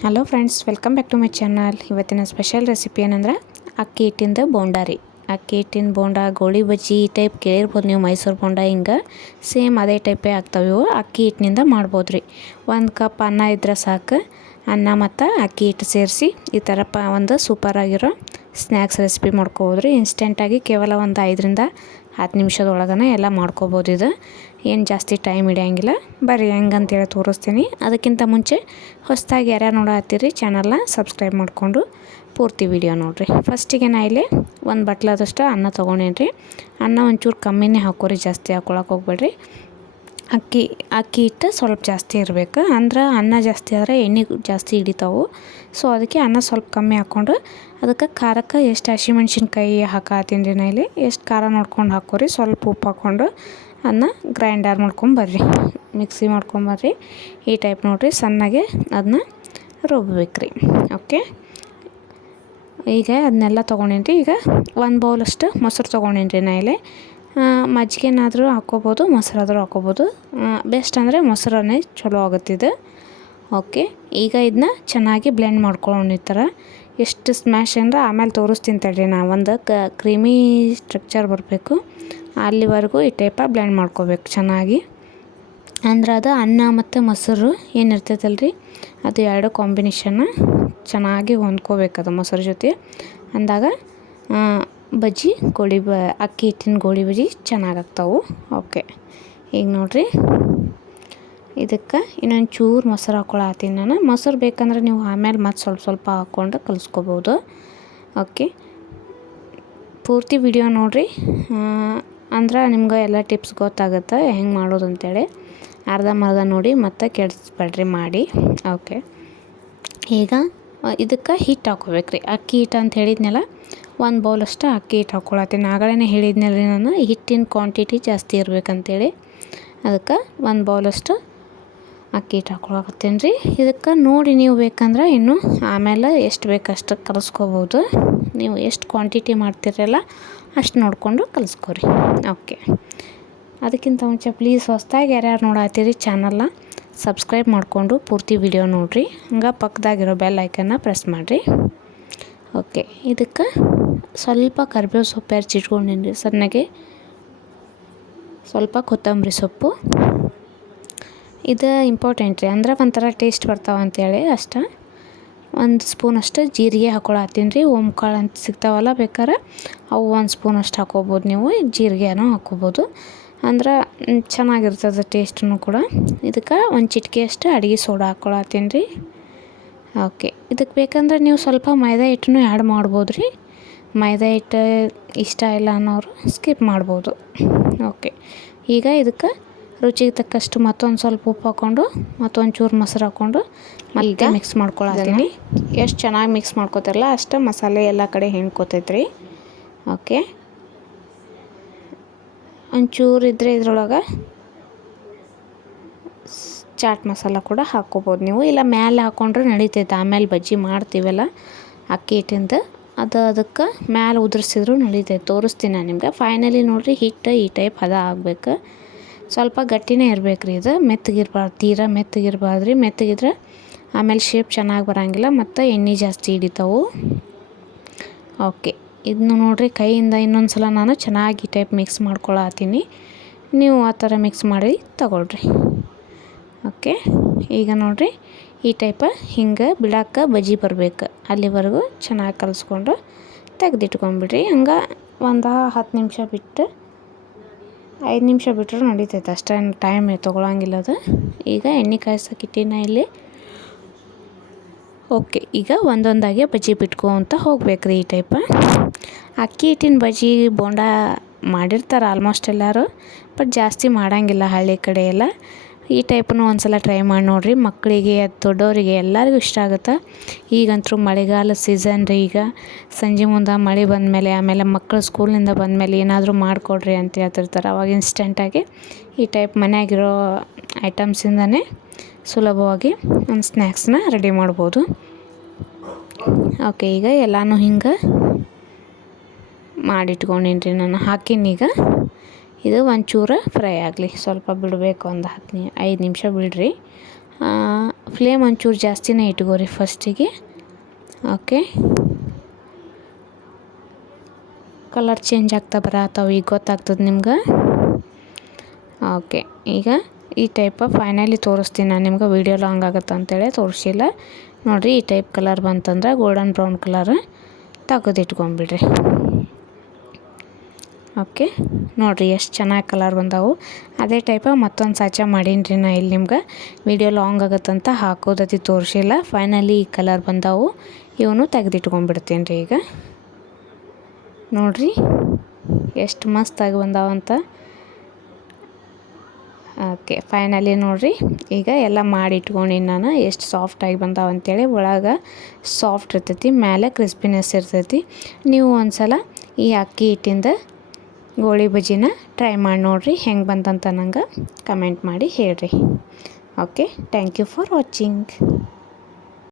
Hello friends welcome back to my channel ಇವತ್ತಿನ special recipe ಏನಂದ್ರೆ ಅಕ್ಕಿ ಹಿಟ್ಟಿಂದ ಬೋಂಡಾ ರೀ. ಅಕ್ಕಿ ಹಿಟ್ಟಿನ ಬೋಂಡ, ಗೋಳಿ ಬಜ್ಜಿ ಈ ಟೈಪ್ ಕೇಳಿರ್ಬೋದು ನೀವು, ಮೈಸೂರು ಬೋಂಡಾ ಹಿಂಗೆ. ಸೇಮ್ ಅದೇ ಟೈಪೇ ಆಗ್ತವೆ ಇವು, ಅಕ್ಕಿ ಹಿಟ್ಟಿನಿಂದ ಮಾಡ್ಬೋದು ರೀ. ಒಂದು ಕಪ್ ಅನ್ನ ಇದ್ರೆ ಸಾಕು. ಅನ್ನ ಮತ್ತು ಅಕ್ಕಿ ಹಿಟ್ಟು ಸೇರಿಸಿ ಈ ಥರ ಪ, ಒಂದು ಸೂಪರಾಗಿರೋ ಸ್ನ್ಯಾಕ್ಸ್ ರೆಸಿಪಿ ಮಾಡ್ಕೋಬೋದು ರೀ ಇನ್ಸ್ಟೆಂಟಾಗಿ ಕೇವಲ ಒಂದು ಐದರಿಂದ ಹತ್ತು ನಿಮಿಷದೊಳಗನೆ ಎಲ್ಲ ಮಾಡ್ಕೋಬೋದು ಇದು. ಏನು ಜಾಸ್ತಿ ಟೈಮ್ ಹಿಡಿಯಂಗಿಲ್ಲ. ಬರ್ರಿ ಹೆಂಗಂತೇಳಿ ತೋರಿಸ್ತೀನಿ. ಅದಕ್ಕಿಂತ ಮುಂಚೆ ಹೊಸದಾಗಿ ಯಾರ್ಯಾರು ನೋಡತ್ತೀರಿ ಚಾನಲ್ನ ಸಬ್ಸ್ಕ್ರೈಬ್ ಮಾಡಿಕೊಂಡು ಪೂರ್ತಿ ವಿಡಿಯೋ ನೋಡಿರಿ. ಫಸ್ಟಿಗೆ ನಾ ಇಲ್ಲಿ ಒಂದು ಬಟ್ಲಾದಷ್ಟು ಅನ್ನ ತೊಗೊಂಡೇನಿ ರೀ ಅನ್ನ ಒಂಚೂರು ಕಮ್ಮಿನೇ ಹಾಕೋರಿ, ಜಾಸ್ತಿ ಹಾಕೊಳಕ್ಕೆ ಹೋಗ್ಬೇಡ್ರಿ. ಅಕ್ಕಿ ಅಕ್ಕಿ ಹಿಟ್ಟು ಸ್ವಲ್ಪ ಜಾಸ್ತಿ ಇರಬೇಕು. ಅಂದ್ರೆ ಅನ್ನ ಜಾಸ್ತಿ ಆದರೆ ಎಣ್ಣೆ ಜಾಸ್ತಿ ಹಿಡಿತಾವು. ಸೊ ಅದಕ್ಕೆ ಅನ್ನ ಸ್ವಲ್ಪ ಕಮ್ಮಿ ಹಾಕ್ಕೊಂಡು ಅದಕ್ಕೆ ಖಾರಕ್ಕೆ ಎಷ್ಟು ಹಸಿಮೆಣ್ಸಿನ್ಕಾಯಿ ಹಾಕತ್ತೀನಿ ಇಲ್ಲಿ ಎಷ್ಟು ಖಾರ ನೋಡ್ಕೊಂಡು ಹಾಕೋರಿ. ಸ್ವಲ್ಪ ಉಪ್ಪು ಹಾಕ್ಕೊಂಡು ಅದನ್ನ ಗ್ರೈಂಡರ್ ಮಾಡ್ಕೊಂಬರ್ರಿ ಮಿಕ್ಸಿ ಮಾಡ್ಕೊಂಬರ್ರಿ ಈ ಟೈಪ್ ನೋಡಿರಿ ಸಣ್ಣಗೆ ಅದನ್ನ ರುಬ್ಬೇಕ್ರಿ. ಓಕೆ? ಈಗ ಅದನ್ನೆಲ್ಲ ತೊಗೊಂಡೇನಿ ಈಗ ಒಂದು ಬೌಲಷ್ಟು ಮೊಸರು ತೊಗೊಂಡೇನಿ ನಾ ಇಲ್ಲಿ ಮಜ್ಜಿಗೆನಾದರೂ ಹಾಕ್ಕೋಬೋದು, ಮೊಸರಾದರೂ ಹಾಕ್ಕೋಬೋದು. ಬೆಸ್ಟ್ ಅಂದರೆ ಮೊಸರನ್ನೇ ಚಲೋ ಆಗುತ್ತಿದೆ. ಓಕೆ ಈಗ ಇದನ್ನ ಚೆನ್ನಾಗಿ ಬ್ಲೆಂಡ್ ಥರ ಎಷ್ಟು ಸ್ಮ್ಯಾಶ್ ಅಂದ್ರೆ ಆಮೇಲೆ ತೋರಿಸ್ತೀನಿ ತಡ್ರಿ ನಾ, ಒಂದು ಕ ಕ್ರೀಮಿ ಸ್ಟ್ರಕ್ಚರ್ ಬರಬೇಕು. ಅಲ್ಲಿವರೆಗೂ ಈ ಟೈಪ ಬ್ಲೆಂಡ್ ಮಾಡ್ಕೋಬೇಕು ಚೆನ್ನಾಗಿ. ಅಂದ್ರೆ ಅದು ಅನ್ನ ಮತ್ತು ಮೊಸರು ಏನಿರ್ತೈತಲ್ಲ ರೀ ಅದು ಎರಡು ಕಾಂಬಿನೇಷನ್ನ ಚೆನ್ನಾಗಿ ಹೊಂದ್ಕೋಬೇಕು ಅದು ಮೊಸರು ಜೊತೆ. ಅಂದಾಗ ಬಜ್ಜಿ, ಗೋಳಿ ಬ, ಅಕ್ಕಿ ಹಿಟ್ಟಿನ ಗೋಳಿ ಬಜ್ಜಿ ಚೆನ್ನಾಗಾಗ್ತಾವೆ. ಓಕೆ, ಈಗ ನೋಡಿರಿ. ಇದಕ್ಕೆ ಇನ್ನೊಂದು ಚೂರು ಮೊಸರು ಹಾಕ್ಕೊಳತ್ತೀನಿ ನಾನು. ಮೊಸರು ಬೇಕಂದ್ರೆ ನೀವು ಆಮೇಲೆ ಮತ್ತೆ ಸ್ವಲ್ಪ ಸ್ವಲ್ಪ ಹಾಕ್ಕೊಂಡು ಕಲಿಸ್ಕೋಬೋದು. ಓಕೆ, ಪೂರ್ತಿ ವಿಡಿಯೋ ನೋಡಿರಿ. ಅಂದ್ರೆ ನಿಮ್ಗೆ ಎಲ್ಲ ಟಿಪ್ಸ್ ಗೊತ್ತಾಗುತ್ತೆ, ಹೆಂಗೆ ಮಾಡೋದು ಅಂತೇಳಿ. ಅರ್ಧ ಮರ್ಧ ನೋಡಿ ಮತ್ತೆ ಕೆಡಿಸ್ಬೇಡ್ರಿ ಮಾಡಿ. ಓಕೆ, ಈಗ ಇದಕ್ಕೆ ಹಿಟ್ಟು ಹಾಕೋಬೇಕು ರೀ ಅಕ್ಕಿ ಹಿಟ್ಟು ಅಂತ ಹೇಳಿದ್ನಲ್ಲ, ಒಂದು ಬೌಲ್ ಅಷ್ಟು ಅಕ್ಕಿ ಹಿಟ್ಟು ಹಾಕ್ಕೊಳತ್ತೀನಿ. ಆಗಲೇ ಹೇಳಿದ್ನಲ್ಲ ರೀ ನಾನು, ಹಿಟ್ಟಿನ ಕ್ವಾಂಟಿಟಿ ಜಾಸ್ತಿ ಇರ್ಬೇಕಂತೇಳಿ. ಅದಕ್ಕೆ ಒಂದು ಬೌಲ್ ಅಷ್ಟು ಅಕ್ಕಿ ಹಿಟ್ಟು ಹಾಕ್ಕೊಳಕತ್ತೀನಿ ರೀ ಇದಕ್ಕೆ ನೋಡಿ ನೀವು ಬೇಕಂದ್ರೆ ಇನ್ನು ಆಮೇಲೆ ಎಷ್ಟು ಬೇಕಷ್ಟು ಕಲಿಸ್ಕೋಬೋದು. ನೀವು ಎಷ್ಟು ಕ್ವಾಂಟಿಟಿ ಮಾಡ್ತಿರಲ್ಲ ಅಷ್ಟು ನೋಡಿಕೊಂಡು ಕಲಿಸ್ಕೊರಿ. ಓಕೆ ಅದಕ್ಕಿಂತ ಮುಂಚೆ ಪ್ಲೀಸ್ ಹೊಸ್ದಾಗಿ ಯಾರ್ಯಾರು ನೋಡತ್ತೀರಿ ಚಾನಲ್ನ ಸಬ್ಸ್ಕ್ರೈಬ್ ಮಾಡಿಕೊಂಡು ಪೂರ್ತಿ ವಿಡಿಯೋ ನೋಡಿರಿ. ಹಂಗೆ ಪಕ್ಕದಾಗಿರೋ ಬೆಲ್ ಐಕನ್ನ ಪ್ರೆಸ್ ಮಾಡಿರಿ. ಓಕೆ ಇದಕ್ಕೆ ಸ್ವಲ್ಪ ಕರಿಬೇವು ಸೊಪ್ಪು ಹೆಚ್ಚಿಟ್ಕೊಂಡಿನಿ ಸಣ್ಣಗೆ ಸ್ವಲ್ಪ ಕೊತ್ತಂಬರಿ ಸೊಪ್ಪು. ಇದು ಇಂಪಾರ್ಟೆಂಟ್ ರೀ. ಅಂದ್ರೆ ಒಂಥರ ಟೇಸ್ಟ್ ಬರ್ತಾವೆ ಅಂತೇಳಿ ಅಷ್ಟೇ. ಒಂದು ಸ್ಪೂನ್ ಅಷ್ಟು ಜೀರಿಗೆ ಹಾಕ್ಕೊಳತ್ತೀನಿ ರೀ ಓಂಕಾಳು ಅಂತ ಸಿಗ್ತಾವಲ್ಲ ಬೇಕಾದ್ರೆ ಅವು ಒಂದು ಸ್ಪೂನ್ ಅಷ್ಟು ಹಾಕೋಬೋದು ನೀವು. ಜೀರಿಗೆನೂ ಹಾಕ್ಕೋಬೋದು ಅಂದ್ರೆ ಚೆನ್ನಾಗಿರ್ತದೆ ಟೇಸ್ಟೂ ಕೂಡ. ಇದಕ್ಕೆ ಒಂದು ಚಿಟಿಕೆಯಷ್ಟು ಅಡುಗೆ ಸೋಡಾ ಹಾಕ್ಕೊಳತ್ತೀನಿ ರೀ. ಓಕೆ ಇದಕ್ಕೆ ಬೇಕಂದ್ರೆ ನೀವು ಸ್ವಲ್ಪ ಮೈದಾ ಹಿಟ್ಟನ್ನು ಆ್ಯಡ್ ಮಾಡ್ಬೋದು ರೀ ಮೈದಾ ಹಿಟ್ಟು ಇಷ್ಟ ಇಲ್ಲ ಅನ್ನೋರು ಸ್ಕಿಪ್ ಮಾಡ್ಬೋದು. ಓಕೆ ಈಗ ಇದಕ್ಕೆ ರುಚಿಗೆ ತಕ್ಕಷ್ಟು ಮತ್ತೊಂದು ಸ್ವಲ್ಪ ಉಪ್ಪು ಹಾಕ್ಕೊಂಡು ಮತ್ತೊಂದು ಚೂರು ಮೊಸರು ಹಾಕ್ಕೊಂಡು ಮತ್ತೆ ಮಿಕ್ಸ್ ಮಾಡ್ಕೊಳತ್ತೀನಿ. ಎಷ್ಟು ಚೆನ್ನಾಗಿ ಮಿಕ್ಸ್ ಮಾಡ್ಕೋತಾರಲ್ಲ ಅಷ್ಟು ಮಸಾಲೆ ಎಲ್ಲ ಕಡೆ ಹೆಣ್ಕೋತೈತ್ರಿ ಓಕೆ ಒಂಚೂರು ಇದ್ದರೆ ಇದ್ರೊಳಗೆ ಚಾಟ್ ಮಸಾಲ ಕೂಡ ಹಾಕ್ಕೋಬೋದು ನೀವು. ಇಲ್ಲ ಮ್ಯಾಲೆ ಹಾಕ್ಕೊಂಡ್ರೆ ನಡೀತೈತೆ. ಆಮೇಲೆ ಬಜ್ಜಿ ಮಾಡ್ತೀವಲ್ಲ ಅಕ್ಕಿ ಹಿಟ್ಟಿಂದ, ಅದು ಅದಕ್ಕೆ ಮ್ಯಾಲೆ ಉದುರಿಸಿದ್ರು ನಡೀತೈತೆ. ತೋರಿಸ್ತೀನಿ ನಾನು ನಿಮ್ಗೆ. ಫೈನಲಿ ನೋಡಿರಿ, ಹಿಟ್ಟು ಈ ಟೈಪ್ ಹದ ಆಗಬೇಕು. ಸ್ವಲ್ಪ ಗಟ್ಟಿನೇ ಇರಬೇಕು ರೀ ಇದು. ಮೆತ್ತಗಿರ್ಬಾರ್ದು ತೀರಾ ಮೆತ್ತಗಿರ್ಬಾರ್ದು ರೀ ಮೆತ್ತಗಿದ್ರೆ ಆಮೇಲೆ ಶೇಪ್ ಚೆನ್ನಾಗಿ ಬರೋಂಗಿಲ್ಲ, ಮತ್ತು ಎಣ್ಣೆ ಜಾಸ್ತಿ ಹಿಡಿತಾವು. ಓಕೆ ಇದನ್ನು ನೋಡಿರಿ, ಕೈಯಿಂದ ಇನ್ನೊಂದು ಸಲ ನಾನು ಚೆನ್ನಾಗಿ ಟೈಪ್ ಮಿಕ್ಸ್ ಮಾಡ್ಕೊಳತ್ತೀನಿ. ನೀವು ಆ ಥರ ಮಿಕ್ಸ್ ಮಾಡಿ ತಗೊಳ್ರಿ. ಓಕೆ ಈಗ ನೋಡಿರಿ, ಈ ಟೈಪ ಹಿಂಗೆ ಬಿಡಕ್ಕೆ ಬಜ್ಜಿ ಬರಬೇಕು. ಅಲ್ಲಿವರೆಗೂ ಚೆನ್ನಾಗಿ ಕಲಿಸ್ಕೊಂಡು ತೆಗೆದಿಟ್ಕೊಂಬಿಡ್ರಿ. ಹಂಗೆ ಒಂದು ಹತ್ತು ನಿಮಿಷ ಬಿಟ್ಟು, ಐದು ನಿಮಿಷ ಬಿಟ್ಟರು ನಡೀತೈತೆ ಅಷ್ಟೇ ಟೈಮ್ ತೊಗೊಳಂಗಿಲ್ಲ ಅದು. ಈಗ ಎಣ್ಣೆ ಕಾಯಿಸೋಕೆ ಇಲ್ಲಿ ಓಕೆ, ಈಗ ಒಂದೊಂದಾಗೆ ಬಜ್ಜಿ ಬಿಟ್ಕೊತ ಹೋಗ್ಬೇಕು ರೀ ಈ ಟೈಪ ಅಕ್ಕಿ ಹಿಟ್ಟಿನ ಬಜ್ಜಿ ಬೋಂಡ ಮಾಡಿರ್ತಾರೆ ಆಲ್ಮೋಸ್ಟ್ ಎಲ್ಲರೂ ಬಟ್ ಜಾಸ್ತಿ ಮಾಡೋಂಗಿಲ್ಲ ಹಳ್ಳಿ ಕಡೆ ಎಲ್ಲ ಈ ಟೈಪನ್ನು ಒಂದು ಸಲ ಟ್ರೈ ಮಾಡಿ ನೋಡಿರಿ. ಮಕ್ಕಳಿಗೆ, ದೊಡ್ಡವರಿಗೆ ಎಲ್ಲರಿಗೂ ಇಷ್ಟ ಆಗುತ್ತೆ. ಈಗಂತೂ ಮಳೆಗಾಲ ಸೀಸನ್ ರೀ ಈಗ. ಸಂಜೆ ಮುಂದೆ ಮಳೆ ಬಂದಮೇಲೆ, ಆಮೇಲೆ ಮಕ್ಕಳು ಸ್ಕೂಲಿಂದ ಬಂದಮೇಲೆ ಏನಾದರೂ ಮಾಡಿಕೊಡ್ರಿ ಅಂತ ಹೇಳ್ತಿರ್ತಾರೆ. ಅವಾಗ ಇನ್ಸ್ಟೆಂಟಾಗಿ ಈ ಟೈಪ್ ಮನೆಯಾಗಿರೋ ಐಟಮ್ಸಿಂದನೇ ಸುಲಭವಾಗಿ ಒಂದು ಸ್ನ್ಯಾಕ್ಸ್ನ ರೆಡಿ ಮಾಡ್ಬೋದು. ಓಕೆ ಈಗ ಎಲ್ಲನೂ ಹಿಂಗೆ ಮಾಡಿಟ್ಕೊಂಡಿನಿ ರೀ ನಾನು ಹಾಕಿನೀಗ ಇದು ಒಂಚೂರು ಫ್ರೈ ಆಗಲಿ. ಸ್ವಲ್ಪ ಬಿಡಬೇಕು ಒಂದು ಹತ್ತು ಐದು ನಿಮಿಷ ಬಿಡ್ರಿ. ಫ್ಲೇಮ್ ಒಂಚೂರು ಜಾಸ್ತಿನೇ ಇಟ್ಕೋರಿ ಫಸ್ಟಿಗೆ ಓಕೆ ಕಲರ್ ಚೇಂಜ್ ಆಗ್ತಾ ಬರತ್ತಾವ ಈಗ ಗೊತ್ತಾಗ್ತದೆ ನಿಮ್ಗೆ? ಓಕೆ ಈಗ ಈ ಟೈಪ ಫೈನಲಿ ತೋರಿಸ್ತೀನಿ ನಾನು ನಿಮ್ಗೆ. ವೀಡಿಯೋ ಲಾಂಗ್ ಆಗುತ್ತೆ ಅಂತೇಳಿ ತೋರಿಸಿಲ್ಲ. ನೋಡಿರಿ ಈ ಟೈಪ್ ಕಲರ್ ಬಂತಂದ್ರೆ ಗೋಲ್ಡನ್ ಬ್ರೌನ್ ಕಲರ್ ತೆಗೆದಿಟ್ಕೊಂಬಿಡ್ರಿ ಓಕೆ. ನೋಡಿರಿ ಎಷ್ಟು ಚೆನ್ನಾಗಿ ಕಲರ್ ಬಂದವು. ಅದೇ ಟೈಪ ಮತ್ತೊಂದು ಸಾಚ ಮಾಡೀನಿ ನಾ ಇಲ್ಲಿ ನಿಮ್ಗೆ. ವಿಡಿಯೋ ಲಾಂಗ್ ಆಗುತ್ತಂತ ಹಾಕೋದತಿ ತೋರಿಸಿಲ್ಲ. ಫೈನಲಿ ಈ ಕಲರ್ ಬಂದವು. ಇವನು ತೆಗೆದಿಟ್ಕೊಂಡ್ಬಿಡ್ತೀನಿ ರೀ ಈಗ. ನೋಡಿರಿ ಎಷ್ಟು ಮಸ್ತಾಗಿ ಬಂದಾವಂತ. ಓಕೆ ಫೈನಲಿ ನೋಡಿರಿ. ಈಗ ಎಲ್ಲ ಮಾಡಿ ಇಟ್ಕೊಂಡಿನಿ ನಾನು. ಎಷ್ಟು ಸಾಫ್ಟಾಗಿ ಬಂದಾವ ಅಂತೇಳಿ ಒಳಗೆ ಸಾಫ್ಟ್ ಇರ್ತೈತಿ ಮೇಲೆ ಕ್ರಿಸ್ಪಿನೆಸ್ ಇರ್ತೈತಿ. ನೀವು ಒಂದು ಸಲ ಈ ಅಕ್ಕಿ ಹಿಟ್ಟಿಂದ ಗೋಳಿ ಬಜ್ಜಿನ ಟ್ರೈ ಮಾಡಿ ನೋಡಿರಿ ಹೆಂಗೆ ಬಂತಂತ ನಂಗೆ ಕಮೆಂಟ್ ಮಾಡಿ ಹೇಳ್ರಿ. Okay thank you for watching